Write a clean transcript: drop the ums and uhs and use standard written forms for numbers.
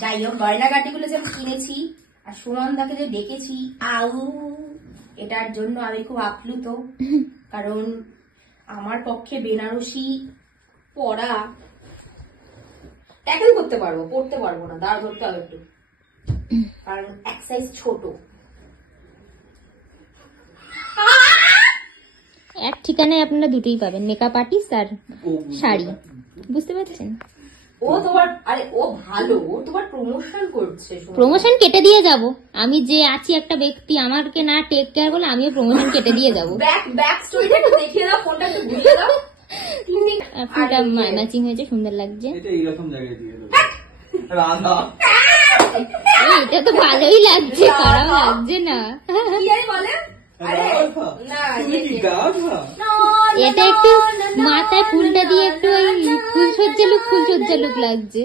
যাই হোক, গয়নাগাটিগুলো যে আমি কিনেছি আর সুমনদাকে যে ডেকেছি এটার জন্য আমি খুব আপ্লুত। কারণ আমার পক্ষে বেনারসি পরা ট্যাকেল করতে পারবো, পড়তে পারবো না, দাঁড় ধরতে হবে একটু, কারণ এক সাইজ ছোট। এক ঠিকানায় আপনারা দুটোই পাবেন, মেকআপ আর্টিস্ট আর শাড়ি। বুঝতে পারছেন? ও তোমার, আরে ও ভালো, ও তোমার প্রমোশন করছে। প্রমোশন কেটে দিয়ে যাব আমি, যে আছি একটা ব্যক্তি, আমাকে না টেক কেয়ার করলে আমিও প্রমোশন কেটে দিয়ে যাবো। ব্যাক স্টোরিটা একটু দেখিয়ে দাও, ফোনটা একটু ঘুরিয়ে দাও। ফুলটা ম্যাচিং হয়েছে, সুন্দর লাগছে। এটা তো ভালোই লাগছে, খারাপ লাগছে না। এটা একটু মাথায় ফুলটা দিয়ে একটু ওই ফুলসজ্জা লুক লাগছে।